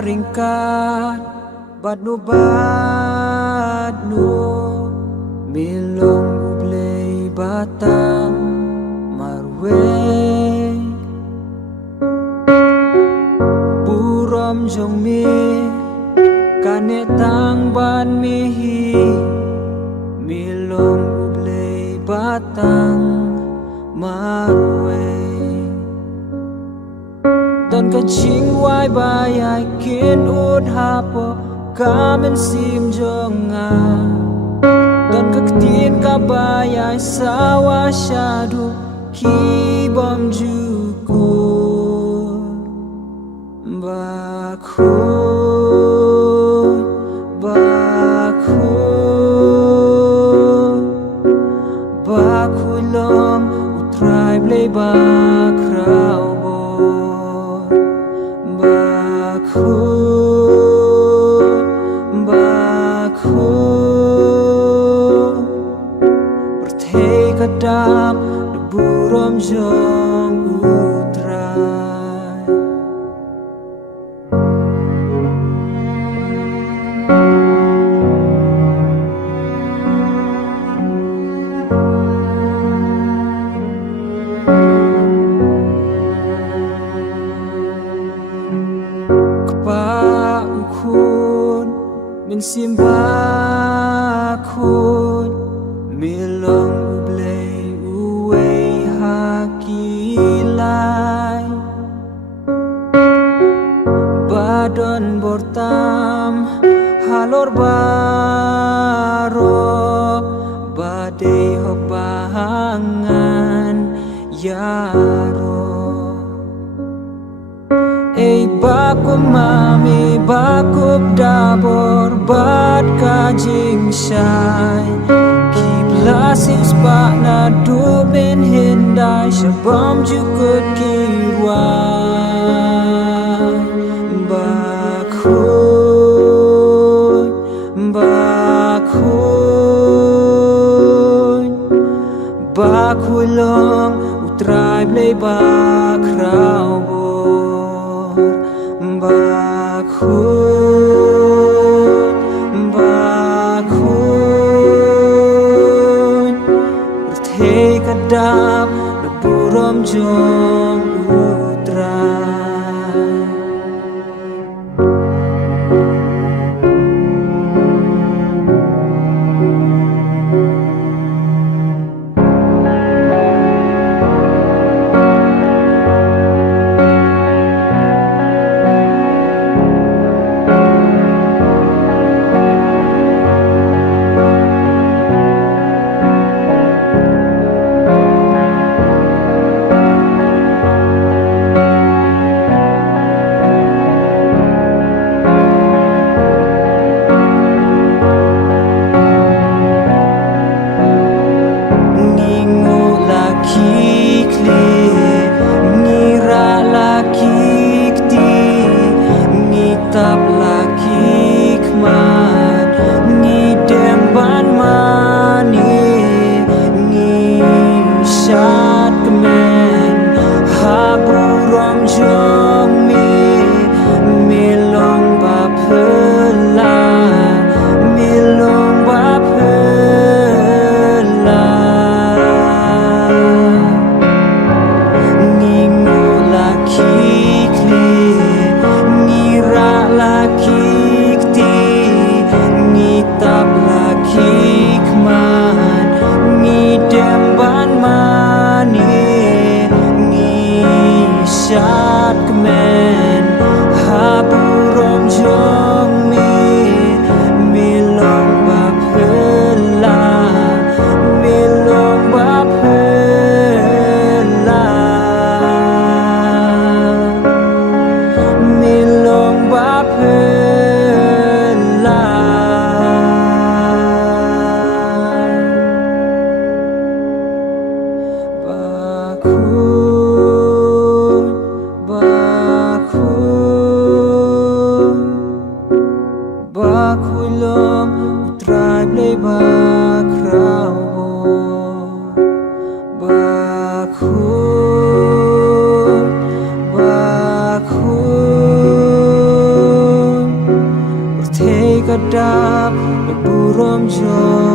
ringkat badnu milong ublay batang marway burom jong mi kanetang ban mihi milong ublay batang marway Don ka ching wai bai ai kin ut hapo kamen sim jonga Don ka tin ka bai ai sawa shadu ki bom juko bakulong utrai blay bakrao Bertei kadam deburom jong utrai Min simba kun milong ublay uway hakilay badon bortam halor baro badai hopangan yaro bakum mami bakup dabor bat kajing syai kiblasim spak na dubin hindai syabam jukut kirwai bakulong utrai blay bakrao bakun bertei kadam deburom jong utrai tap laki kman ni demban mani ni shat kemen haburom jong mi milong bapela milong bapela ni ngulaki kli like dap nagburom jo